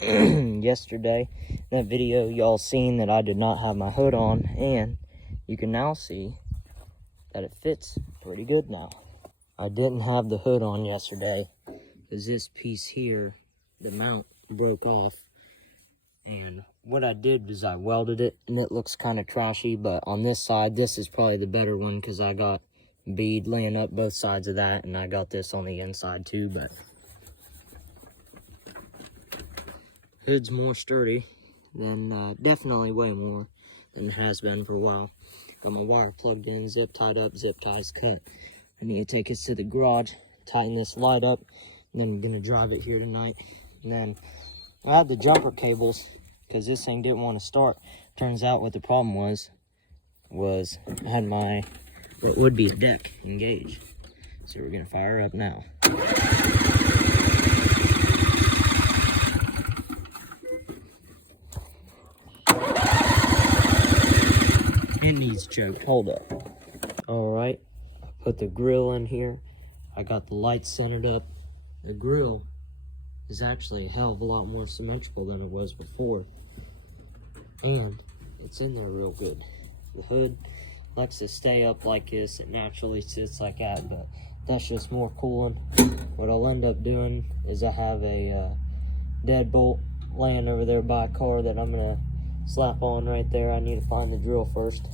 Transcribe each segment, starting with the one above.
yesterday. In that video, y'all seen that I did not have my hood on, and you can now see that it fits pretty good now. I didn't have the hood on yesterday because this piece here, the mount, broke off. And what I did was I welded it, and it looks kind of trashy, but on this side, this is probably the better one because I got bead laying up both sides of that, and I got this on the inside too, but hood's more sturdy than, definitely way more than it has been for a while. Got my wire plugged in, zip tied up, zip ties cut. I need to take this to the garage, tighten this light up, and then I'm gonna drive it here tonight. And then I had the jumper cables because this thing didn't want to start. Turns out what the problem was I had my, what would be a deck engaged. So we're gonna fire up now. It needs choked. Hold up. Alright, put the grill in here. I got the lights centered up. The grill is actually a hell of a lot more symmetrical than it was before. And it's in there real good. The hood likes to stay up like this. It naturally sits like that, but that's just more cooling. What I'll end up doing is I have a deadbolt laying over there by a car that I'm gonna slap on right there. I need to find the drill first.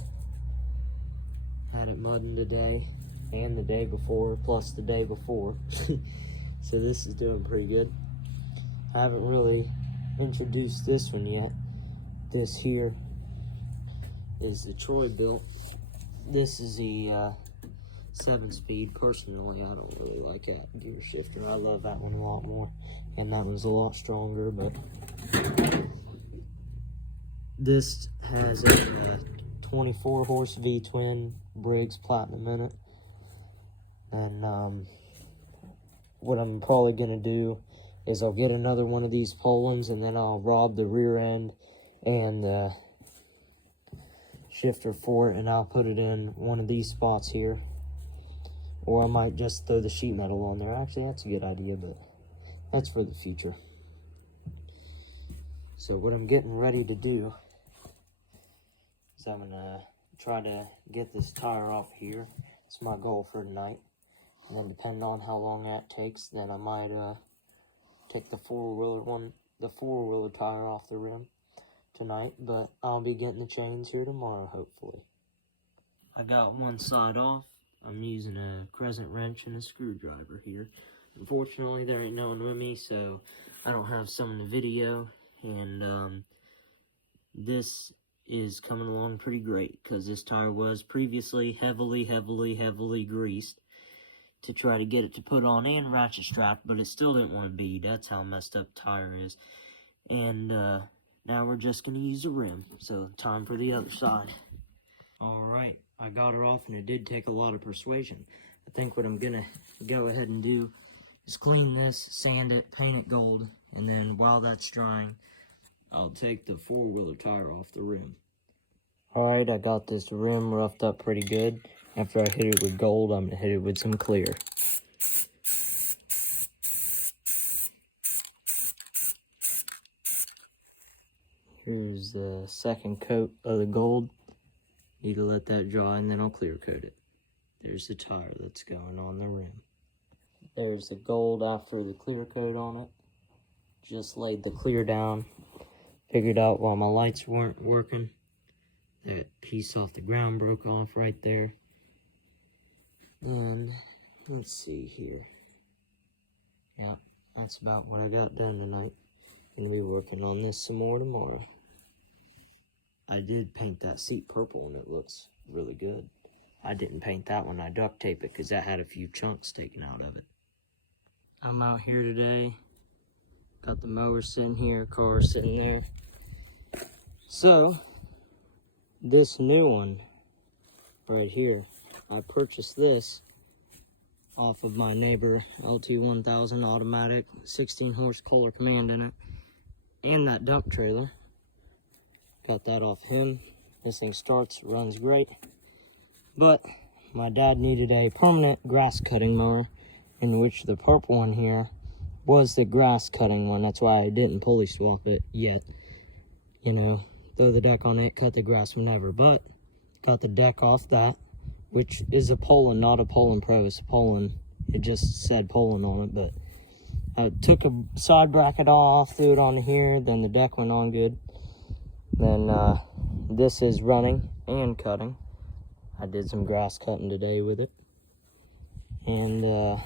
Had it mudding today and the day before, plus the day before. So this is doing pretty good. I haven't really introduced this one yet. This here is the Troy built. This is the 7-speed. Personally, I don't really like that gear shifter. I love that one a lot more, and that one's a lot stronger, but this has a 24 horse V-twin Briggs Platinum in it. And what I'm probably gonna do is I'll get another one of these Polans, and then I'll rob the rear end and the shifter for it, and I'll put it in one of these spots here. Or I might just throw the sheet metal on there. Actually, that's a good idea, but that's for the future. So what I'm getting ready to do is I'm gonna try to get this tire off here. It's my goal for tonight. And then depending on how long that takes, then I might take the four-wheeler tire off the rim tonight, but I'll be getting the chains here tomorrow, hopefully. I got one side off. I'm using a crescent wrench and a screwdriver here. Unfortunately, there ain't no one with me, so I don't have some in the video, and this is coming along pretty great, because this tire was previously heavily greased to try to get it to put on and ratchet strap, but it still didn't want to bead. That's how messed up the tire is. And now we're just going to use the rim. So time for the other side. Alright, I got it off, and it did take a lot of persuasion. I think what I'm going to go ahead and do is clean this, sand it, paint it gold, and then while that's drying, I'll take the four-wheeler tire off the rim. Alright, I got this rim roughed up pretty good. After I hit it with gold, I'm going to hit it with some clear. Here's the second coat of the gold. Need to let that dry, and then I'll clear coat it. There's the tire that's going on the rim. There's the gold after the clear coat on it. Just laid the clear down. Figured out while my lights weren't working, that piece off the ground broke off right there. And let's see here. Yeah, that's about what I got done tonight. Gonna be working on this some more tomorrow. I did paint that seat purple, and it looks really good. I didn't paint that one. I duct taped it because that had a few chunks taken out of it. I'm out here today. Got the mower sitting here, car sitting there. So, this new one right here, I purchased this off of my neighbor LT1000 automatic, 16 horse Kohler Command in it, and that dump trailer. Got that off him. This thing starts, runs great. But my dad needed a permanent grass cutting mower, in which the purple one here was the grass cutting one. That's why I didn't pulley swap it yet. You know, throw the deck on it, cut the grass whenever. But got the deck off that, which is a Poleman, not a Poleman Pro. It's a Poleman. It just said Poleman on it, but I took a side bracket off, threw it on here, then the deck went on good. Then this is running and cutting. I did some grass cutting today with it. And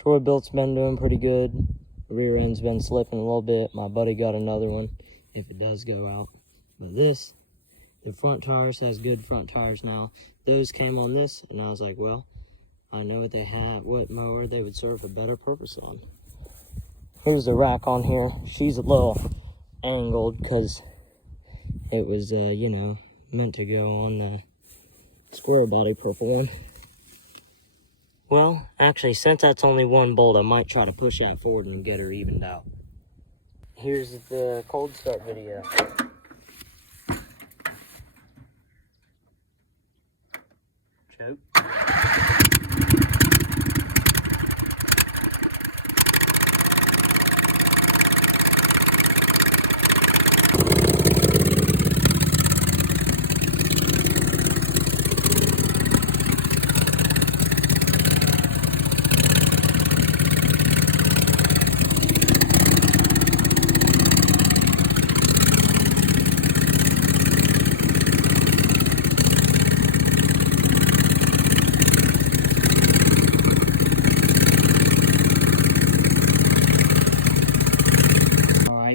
Troy-Bilt's been doing pretty good. The rear end's been slipping a little bit. My buddy got another one if it does go out. But this, the front tires has good front tires now. Those came on this, and I was like, well, I know what they have, what mower they would serve a better purpose on. Here's the rack on here. She's a little angled because it was, you know, meant to go on the squirrel body purple one. Well, actually, since that's only one bolt, I might try to push that forward and get her evened out. Here's the cold start video. Choke.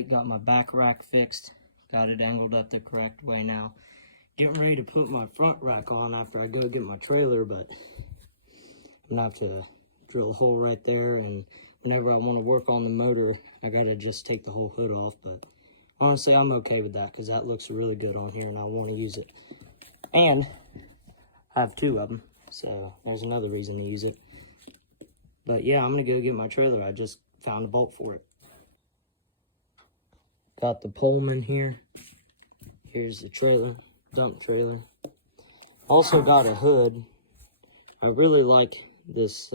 Got my back rack fixed, got it angled up the correct way now. Getting ready to put my front rack on after I go get my trailer, but I'm gonna have to drill a hole right there, and whenever I want to work on the motor, I gotta just take the whole hood off. But honestly, I'm okay with that because that looks really good on here and I want to use it. And I have two of them, so there's another reason to use it. But yeah, I'm gonna go get my trailer. I just found a bolt for it. Got the Poleman here. Here's the trailer, dump trailer. Also got a hood. I really like this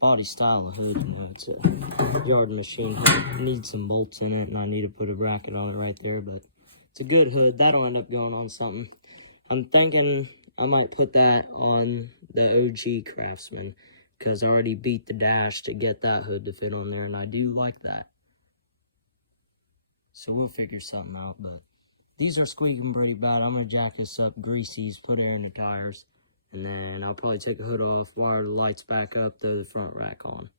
body style of hood. You know, it's a yard machine hood. It needs some bolts in it, and I need to put a bracket on it right there. But it's a good hood. That'll end up going on something. I'm thinking I might put that on the OG Craftsman because I already beat the dash to get that hood to fit on there, and I do like that. So we'll figure something out, but these are squeaking pretty bad. I'm going to jack this up, grease these, put air in the tires, and then I'll probably take the hood off, wire the lights back up, throw the front rack on.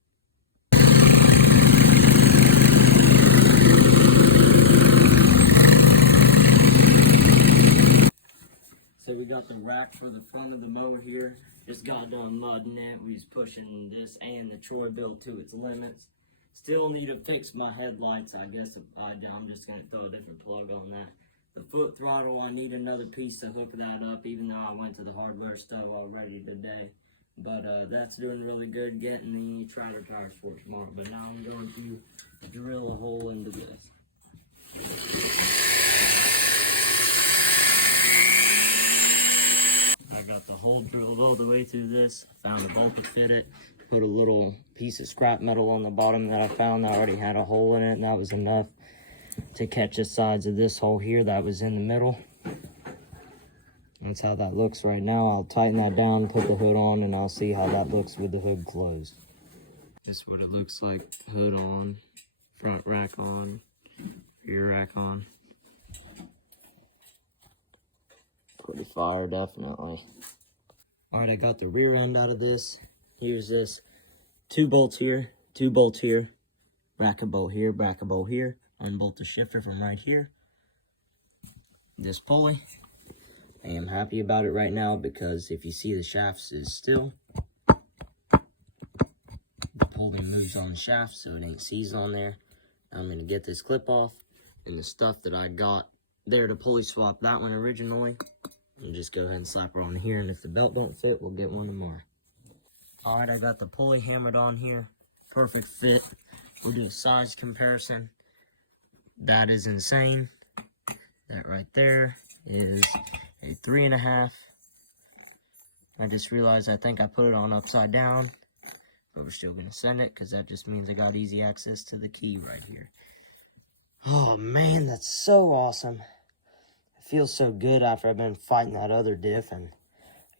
So we got the rack for the front of the mower here. Just got done mudding it. We was pushing this and the Troy-Bilt to its limits. Still need to fix my headlights. I guess I'm just going to throw a different plug on that. The foot throttle, I need another piece to hook that up, even though I went to the hardware store already today. But that's doing really good, getting the trailer tires for tomorrow. But now I'm going to drill a hole into this. I got the hole drilled all the way through this. Found a bolt to fit it. Put a little piece of scrap metal on the bottom that I found that already had a hole in it, and that was enough to catch the sides of this hole here that was in the middle. That's how that looks right now. I'll tighten that down, put the hood on, and I'll see how that looks with the hood closed. This is what it looks like. Hood on, front rack on, rear rack on. Pretty fire, definitely. Alright, I got the rear end out of this. Here's this. 2 bolts here, 2 bolts here, bracket bolt here, bracket bolt here. Unbolt the shifter from right here. This pulley. I am happy about it right now because if you see the shafts is still, the pulley moves on the shaft so it ain't seized on there. I'm going to get this clip off and the stuff that I got there to pulley swap that one originally. And just go ahead and slap her on here, and if the belt don't fit, we'll get one tomorrow. Alright, I got the pulley hammered on here. Perfect fit. We'll do a size comparison. That is insane. That right there is a 3.5. I just realized I think I put it on upside down. but we're still going to send it because that just means I got easy access to the key right here. Oh man, that's so awesome. It feels so good after I've been fighting that other diff and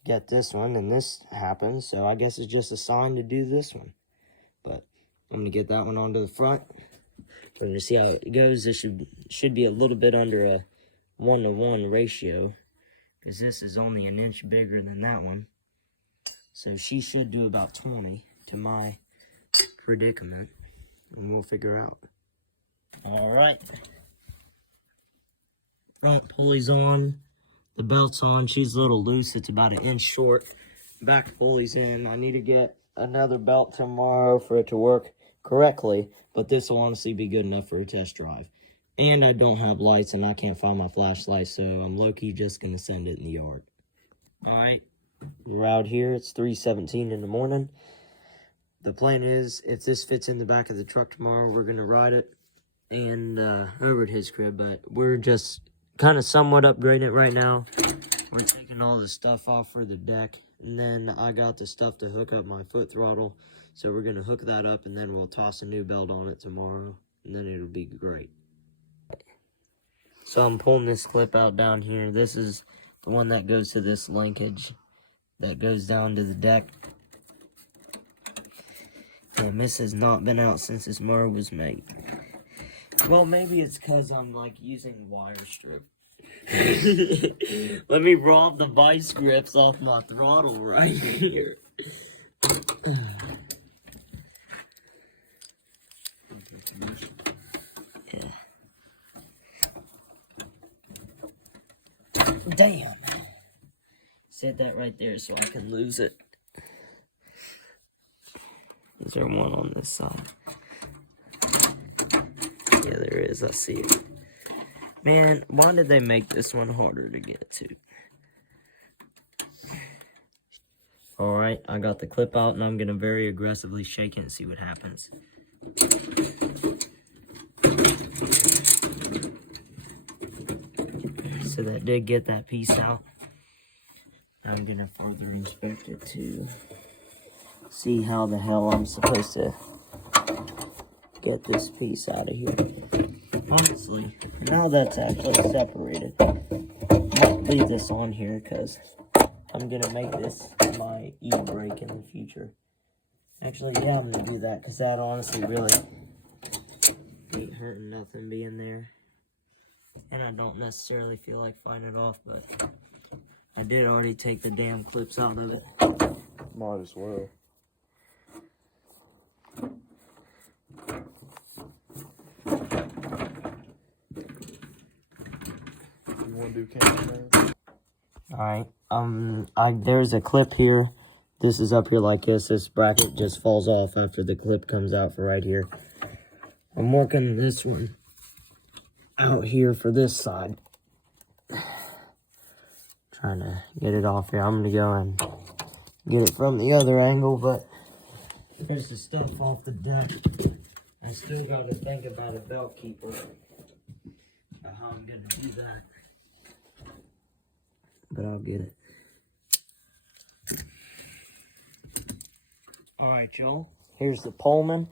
get this one, and this happens, so I guess it's just a sign to do this one. But I'm going to get that one onto the front. We're going to see how it goes. This should be a little bit under a 1-to-1 ratio, because this is only an inch bigger than that one. So she should do about 20 to my predicament, and we'll figure out. Alright. Front pulley's on. The belt's on. She's a little loose. It's about 1 inch short. Back pulley's in. I need to get another belt tomorrow for it to work correctly, but this will honestly be good enough for a test drive. And I don't have lights, and I can't find my flashlight, so I'm low-key just going to send it in the yard. Alright. We're out here. It's 3:17 in the morning. The plan is, if this fits in the back of the truck tomorrow, we're going to ride it and over at his crib, but we're just kind of somewhat upgrading it right now. We're taking all the stuff off for the deck, and then I got the stuff to hook up my foot throttle, so we're going to hook that up, and then we'll toss a new belt on it tomorrow, and then it'll be great. So I'm pulling this clip out down here. This is the one that goes to this linkage that goes down to the deck. And this has not been out since this mower was made. Well, maybe it's because I'm, like, using wire strip. Let me rob the vice grips off my throttle right here. Yeah. Damn. Set that right there so I can lose it. Is there one on this side? Yeah, there is. I see it. Man, why did they make this one harder to get to? Alright, I got the clip out, and I'm going to very aggressively shake it and see what happens. So that did get that piece out. I'm going to further inspect it to see how the hell I'm supposed to get this piece out of here. Honestly, now that's actually separated, I'll leave this on here because I'm going to make this my e-brake in the future. Actually, yeah, I'm going to do that because that honestly really ain't hurting nothing being there. And I don't necessarily feel like fighting it off, but I did already take the damn clips out of it. Might as well. You want to do cameraman? Alright, there's a clip here. This is up here like this. This bracket just falls off after the clip comes out for right here. I'm working this one out here for this side. Trying to get it off here. I'm going to go and get it from the other angle, but there's the stuff off the deck. I still got to think about a belt keeper, about how I'm going to do that. But I'll get it. Alright, y'all. Here's the Poleman.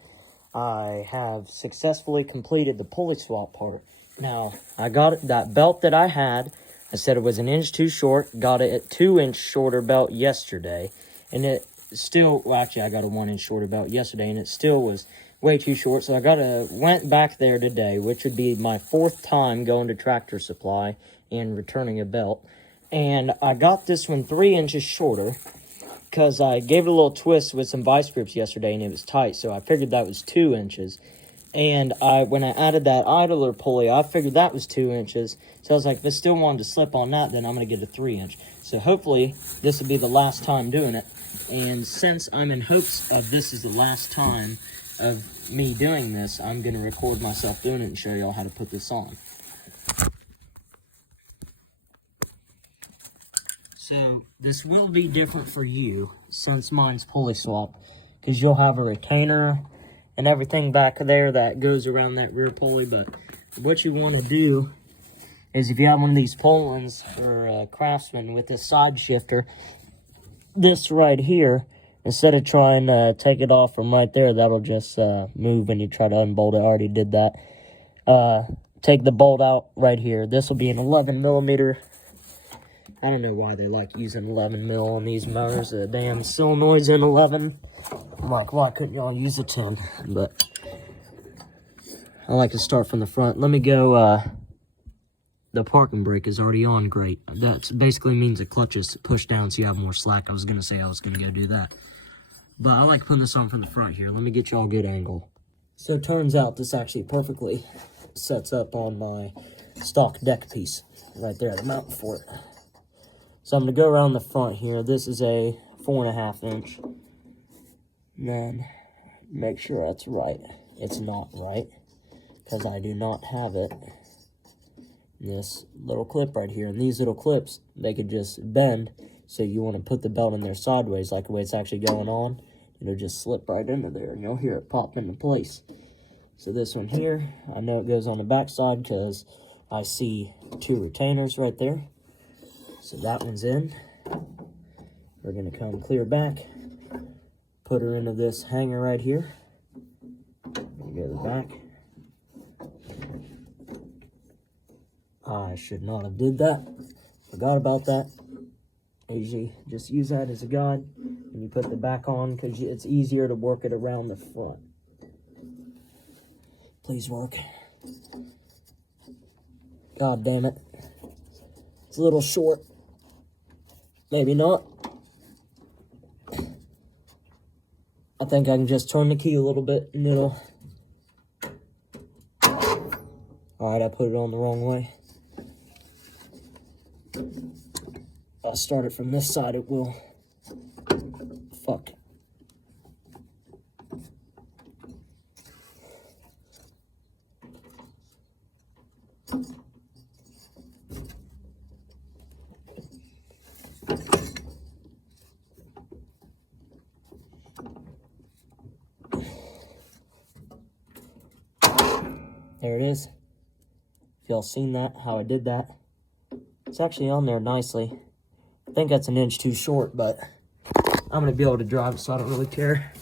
I have successfully completed the pulley swap part. Now, I got it, that belt that I had. I said it was 1 inch too short. Got it at 2 inch shorter belt yesterday. And it still, well, actually, I got a 1 inch shorter belt yesterday, and it still was way too short. So I went back there today, which would be my 4th time going to Tractor Supply and returning a belt. And I got this one 3 inches shorter because I gave it a little twist with some vice grips yesterday, and it was tight. So I figured that was 2 inches. And when I added that idler pulley, I figured that was 2 inches. So I was like, if I still wanted to slip on that, then I'm going to get a 3 inch. So hopefully, this will be the last time doing it. And since I'm in hopes of this is the last time of me doing this, I'm going to record myself doing it and show y'all how to put this on. So this will be different for you since mine's pulley swap, because you'll have a retainer and everything back there that goes around that rear pulley. But what you want to do is, if you have one of these Polans or Craftsman with this side shifter, this right here instead of trying to take it off from right there, that'll just move when you try to unbolt it. I already did that. Take the bolt out right here. This will be an 11 millimeter. I don't know why they like using 11 mil on these mowers. The damn solenoid's in 11. I'm like, why couldn't y'all use a 10? But I like to start from the front. Let me go. The parking brake is already on. Great. That basically means the clutch is pushed down so you have more slack. I was going to say I was going to go do that. But I like putting this on from the front here. Let me get y'all a good angle. So it turns out this actually perfectly sets up on my stock deck piece right there, the mount for it. So I'm going to go around the front here. This is a 4.5 inch. And then make sure that's right. It's not right because I do not have it. This little clip right here. And these little clips, they could just bend. So you want to put the belt in there sideways like the way it's actually going on. It'll just slip right into there and you'll hear it pop into place. So this one here, I know it goes on the back side because I see 2 retainers right there. So that one's in. We're going to come clear back, put her into this hanger right here. Go to the back. I should not have did that. Forgot about that. Easy. Just use that as a guide when you put the back on because it's easier to work it around the front. Please work. God damn it. It's a little short. Maybe not. I think I can just turn the key a little bit and it'll... Alright, I put it on the wrong way. I'll start it from this side, it will. Fuck. There it is. If y'all seen that, how I did that. It's actually on there nicely. I think that's an inch too short, but I'm gonna be able to drive it, so I don't really care.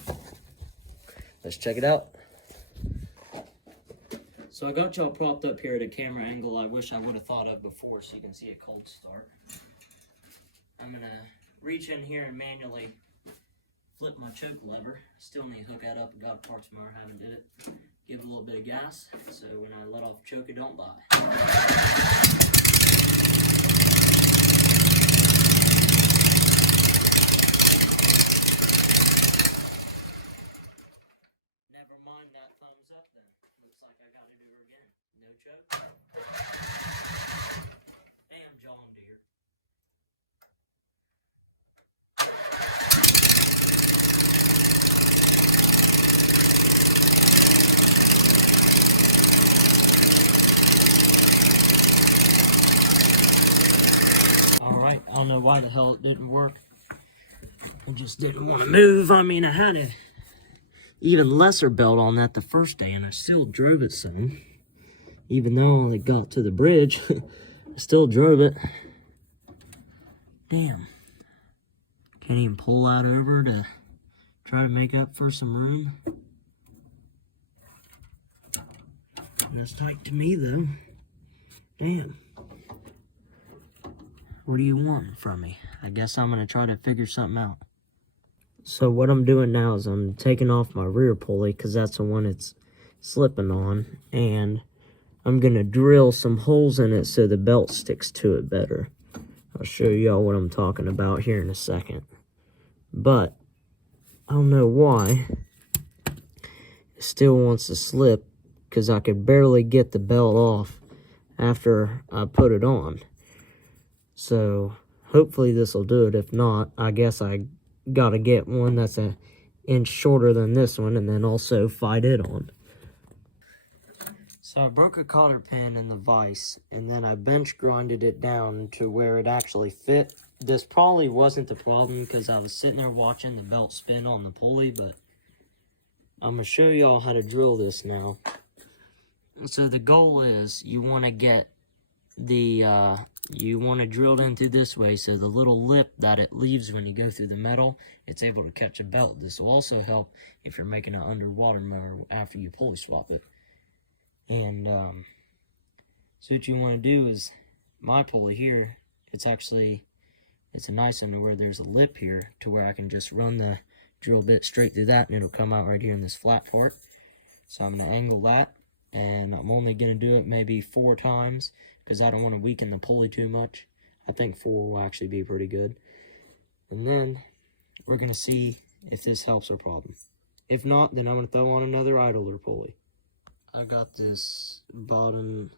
Let's check it out. So I got y'all propped up here at a camera angle I wish I would have thought of before so you can see a cold start. I'm gonna reach in here and manually flip my choke lever. Still need to hook that up. I got a parts mower, haven't did it. Give it a little bit of gas, so when I let off the choke, it don't die. Never mind that thumbs up then. Looks like I gotta do her again. No choke. Damn John Deere. Alright, I don't know why the hell it didn't work. I just didn't want to move. I mean, I had a even lesser belt on that the first day, and I still drove it some. Even though I only got to the bridge, I still drove it. Damn. Can't even pull that over to try to make up for some room. That's tight to me, though. Damn. What do you want from me? I guess I'm going to try to figure something out. So what I'm doing now is I'm taking off my rear pulley because that's the one it's slipping on. And I'm going to drill some holes in it so the belt sticks to it better. I'll show y'all what I'm talking about here in a second. But I don't know why it still wants to slip because I could barely get the belt off after I put it on. So hopefully this will do it. If not, I guess I gotta get one that's an inch shorter than this one and then also fight it on. So I broke a cotter pin in the vise and then I bench grinded it down to where it actually fit. This probably wasn't the problem because I was sitting there watching the belt spin on the pulley, but I'm gonna show y'all how to drill this now. So the goal is you want to get you want to drill it in through this way, so the little lip that it leaves when you go through the metal, it's able to catch a belt. This will also help if you're making an underwater mower after you pulley swap it. And so what you want to do is, my pulley here, it's a nice one where there's a lip here to where I can just run the drill bit straight through that and it'll come out right here in this flat part. So I'm going to angle that, and I'm only going to do it maybe 4 times because I don't want to weaken the pulley too much. I think 4 will actually be pretty good. And then we're going to see if this helps our problem. If not, then I'm going to throw on another idler pulley. I got this bottom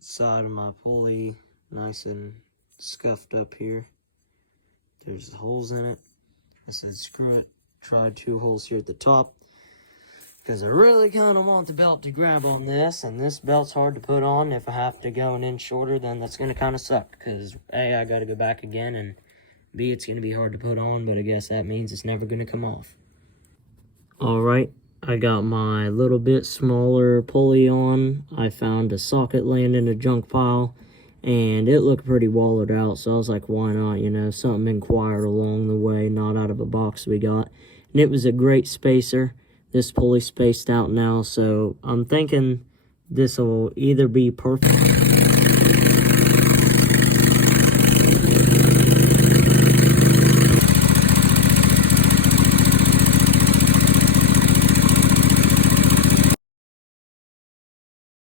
side of my pulley nice and scuffed up here. There's holes in it. I said screw it, tried 2 holes here at the top because I really kind of want the belt to grab on this, and this belt's hard to put on. If I have to go an inch shorter, then that's going to kind of suck because A, I got to go back again, and B, it's going to be hard to put on, but I guess that means it's never going to come off. Alright, I got my little bit smaller pulley on. I found a socket laying in a junk pile, and it looked pretty wallowed out, so I was like, why not, you know, something inquired along the way, not out of a box we got. And it was a great spacer. This pulley spaced out now, so I'm thinking this will either be perfect